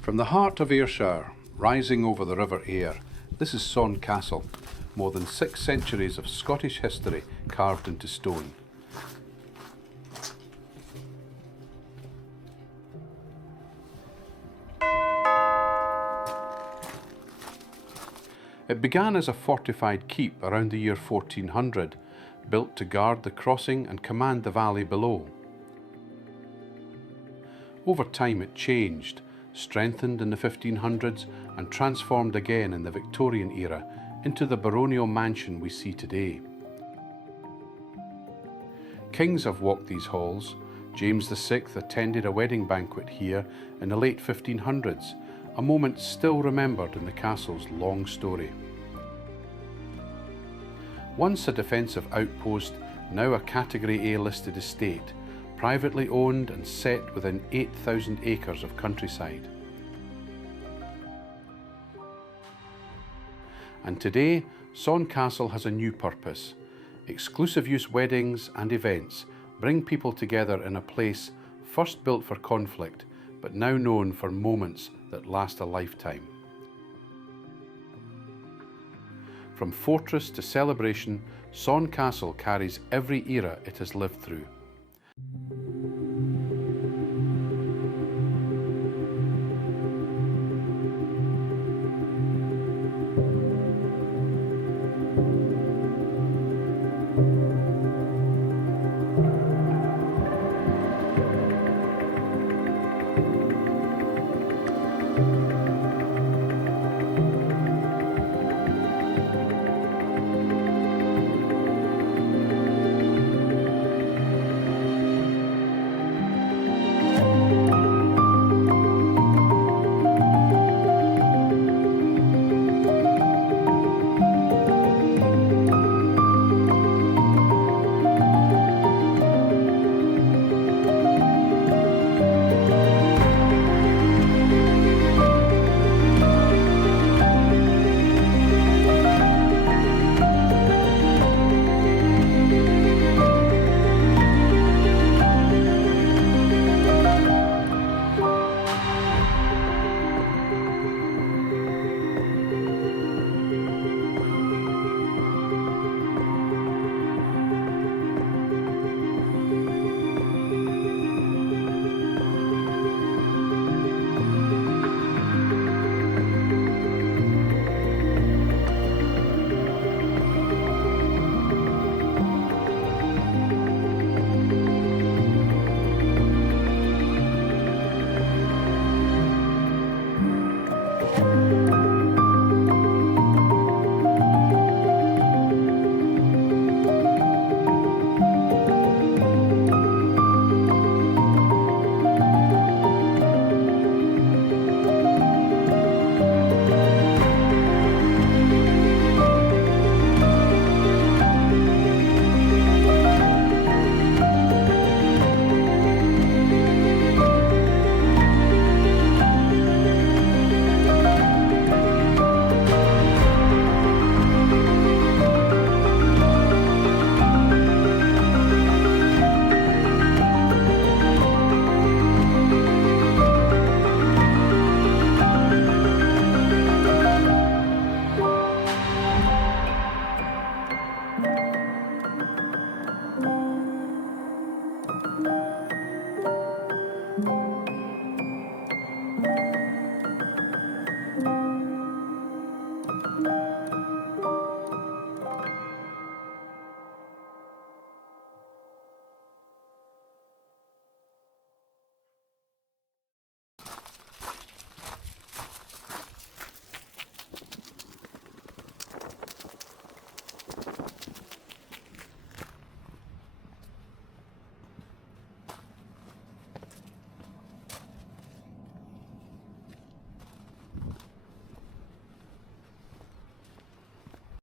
From the heart of Ayrshire, rising over the River Ayr, this is Sorn Castle, more than 6 centuries of Scottish history carved into stone. It began as a fortified keep around the year 1400, built to guard the crossing and command the valley below. Over time it changed, strengthened in the 1500s and transformed again in the Victorian era into the baronial mansion we see today. Kings have walked these halls. James VI attended a wedding banquet here in the late 1500s, a moment still remembered in the castle's long story. Once a defensive outpost, now a Category A listed estate, privately owned and set within 8,000 acres of countryside. And today, Sorn Castle has a new purpose. Exclusive use weddings and events bring people together in a place first built for conflict, but now known for moments that last a lifetime. From fortress to celebration, Sorn Castle carries every era it has lived through.